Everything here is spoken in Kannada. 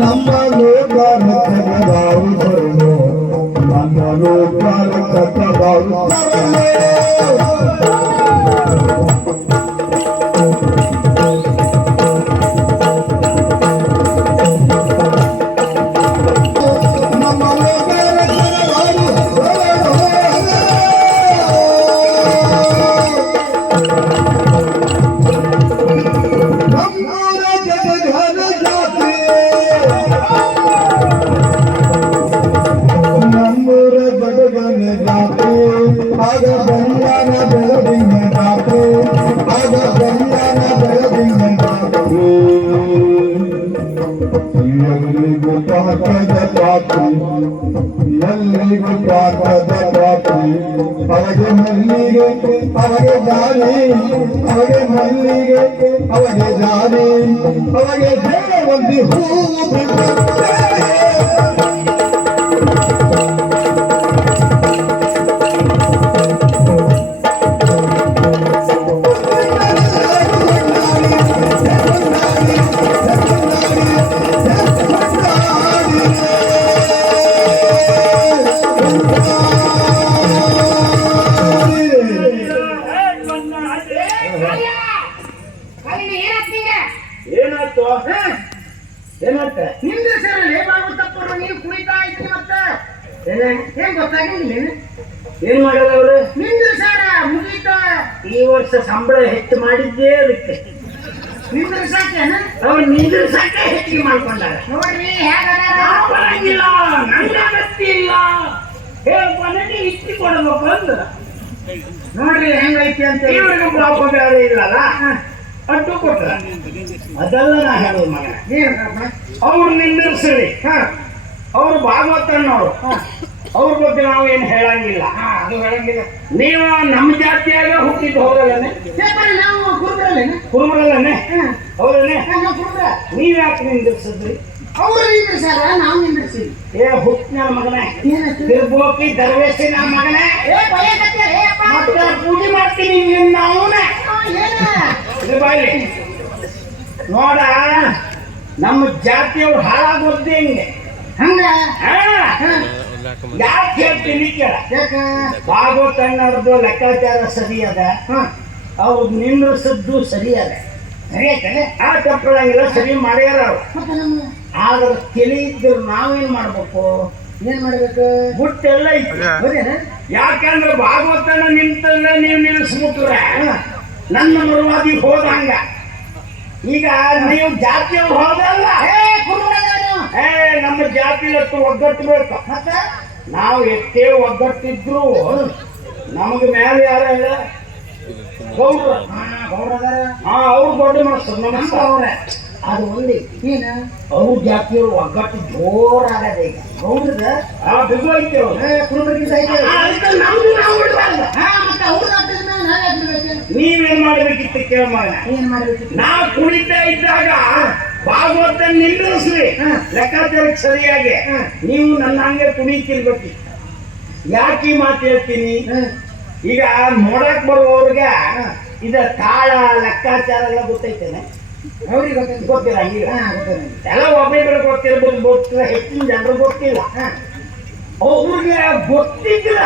నమ్మలో భారత బావు ಎಲ್ಲಿಗೂ ಪಾಕದ ಪಾಪಿ ಅವಗೆ ಮಲ್ಲಿಗೆ, ಅವಗೆ ದಾರಿ ಅವಗೆ ಮಲ್ಲಿಗೆ, ಅವಗೆ ದಾರಿ ಅವಗೆ ದೇವಂತಿ ಹೂವು ಬಿಡುತ್ತೆ. ಏನಾಯ್ತ ನಿಂದು ಸರ್ ಲೇಬಾಗು ತಪ್ಪರು ನೀವು ಕುಡಿತಾ ಇದ್ರಿ ಏನು ಏನ್ ಗೊತ್ತಾಗಿಲ್ಲ ಏನ್ ಮಾಡೋದು ಅವರು? ನಿಂದು ಸರ್ ಮುಗೀತ? ಈ ವರ್ಷ ಸಂಬಳ ಹೆಚ್ಚು ಮಾಡಿದ್ದೇ ಅದಕ್ಕೆ. ನಿಂದ್ರ ಸಾಕೇನ? ಅವ್ರು ನಿಂದ್ರ ಸಾಕೆ ಹೆಚ್ಚಿಗೆ ಮಾಡ್ಕೊಂಡಾರ. ನೋಡ್ರಿ ಬರಂಗಿಲ್ಲ ನಂಗೆ ಅಗತ್ಯ ಇಲ್ಲ. ಹೇಳ್ಕೊಂಡೆ ಇಟ್ಟಿ ಕೊಡಬೇಕು ಅಂದ್ರ. ನೋಡ್ರಿ ಹೆಂಗೈತಿ ಅಂತ. ಇವ್ರಿಗೆ ಪಾಪ ಬೇರೆ ಇಲ್ಲಲ್ಲ? ಅಡ್ಡು ಕೊಟ್ರ. ಅದೆಲ್ಲ ನಾ ಹೇಳೋದು ಮಗ? ಅವ್ರು ನಿಂದಿರ್ಸಲಿ ಅವ್ರು ಭಾಗವತನವ್ರು ಅವ್ರ ಬಗ್ಗೆ ನಾವು ಏನು ಹೇಳಂಗಿಲ್ಲ. ಹಾ, ಅದು ಹೇಳಂಗಿಲ್ಲ. ನೀವು ನಮ್ಮ ಜಾತಿಯಾಗ ಹುಟ್ಟಿದ್ದು ಹೋಗಲ್ಲನೆ ಕುರುಬ್ರಲ್ಲೇನ? ಹೌದನೆ? ನಾವು ಯಾಕೆ ನಿಂದಿರ್ಸಿದ್ರಿ? ಅವ್ರು ನಿಂದಿರ್ಸಾರ ನಾವು ನಿಂದಿರ್ಸಿದ್ವಿ ಏ ಹುಟ್ಟಿನ ಮಗನೇ? ತಿರ್ಬೋಕಿ ದರ್ವೇಶಿನ ಮಗನೇ. ಮತ್ತೆ ಪೂಜೆ ಮಾಡ್ತೀನಿ ನಿನ್ನ ಅವನೇ. ನೋಡ ನಮ್ಮ ಜಾತಿಯವ್ರು ಹಾಳಾಗೋದ್ದೆ ಹಿಂಗೆ. ಹಂಗ? ಯಾಕೆ ಹೇಳ್ತೀನಿ ಕೇಳ? ಯಾಕ? ಭಾಗವತಣ್ಣವ್ರದ್ದು ಲೆಕ್ಕಾಚಾರ ಸರಿ ಅದ. ಹಾ, ಅವ್ರು ನಿಂದ್ರಿಸಿದ್ದು ಸರಿ ಅದ. ಸರಿ? ಆ ತಪ್ಪಳಂಗಿಲ್ಲ ಸರಿ ಮಾಡ್ಯಾರ ಅವ್ರು. ಆದ್ರೆ ತಲೆ ಇದ್ರು ನಾವೇನ್ ಮಾಡ್ಬೇಕು? ಏನ್ ಮಾಡ್ಬೇಕು? ಗುಟ್ಟೆಲ್ಲ ಇತ್ತು. ಯಾಕಂದ್ರೆ ಭಾಗವತನ ನಿಂತಲ್ಲ ನೀವು ನಿಲ್ಲಿಸ್ಬಿಟ್ರ. ನನ್ನ ಮರುವಾದಿ ಹೋದಂಗ. ಈಗ ನೀವು ಜಾತಿ ಹೋದಲ್ಲ? ಏ, ನಮ್ಮ ಜಾತಿ ಅಷ್ಟು ಒಗ್ಗಟ್ಟಬೇಕು. ಮತ್ತೆ? ನಾವು ಎಷ್ಟೇ ಒಗ್ಗಟ್ಟಿದ್ರು ನಮಗೆ ಮೇಲೆ ಯಾರ ಇಲ್ಲ? ಗೌಡ್ರ. ಹಾ, ಅವ್ರು ದೊಡ್ಡ ಮನಸ್ಸು ನಮ್ಮ. ಅದು ಒಂದೇ. ಏನ? ಅವ್ರ ಜಾತಿಯವ್ರು ಒಗ್ಗಟ್ಟು ಜೋರಾಗದೆ ಈಗ. ಗೌಡ್ರದ? ಆ ಬಿಗು ಐತೆ ಅವ್ರು ಏ, ಕುರುಬ್ರಿಗಿಂತ ಐತೆ. ನಮ್ದು ನಾವು ಬಿಡ್ಬಾರ್ದು. ಹಾ, ಮತ್ತೆ ಅವ್ರು ನೀವೇನ್ ಮಾಡ್ಬೇಕಿತ್ತು ಕೇಳ ನಾ ಕುಣಿತಾ ಇದ್ದಾಗ ಭಾಗವತ ನಿಲ್ಲಿಸ್ರಿ. ಲೆಕ್ಕಾಚಾರಕ್ಕೆ ಸರಿಯಾಗಿ. ನೀವು ನನ್ನ ಹಂಗೆ ಕುಣಿತಿರ್ಬೇಕು. ಯಾಕೆ ಮಾತು ಹೇಳ್ತೀನಿ. ಈಗ ನೋಡಕ್ ಬರುವವ್ರಿಗೆ ಇದ ತಾಳ ಲೆಕ್ಕಾಚಾರ ಎಲ್ಲ ಗೊತ್ತೈತೇನೆ? ಅವ್ರಿಗೆ ಗೊತ್ತಿಲ್ಲ. ಈಗ. ಎಲ್ಲ ಒಬ್ಬೊಬ್ಬರು ಗೊತ್ತಿರ್ಬೋದು ಗೊತ್ತಿಲ್ಲ ಹೆಚ್ಚಿನ ಜನರು ಗೊತ್ತಿಲ್ಲ. ಅವ್ರಿಗೆ ಗೊತ್ತಿದ್ರೆ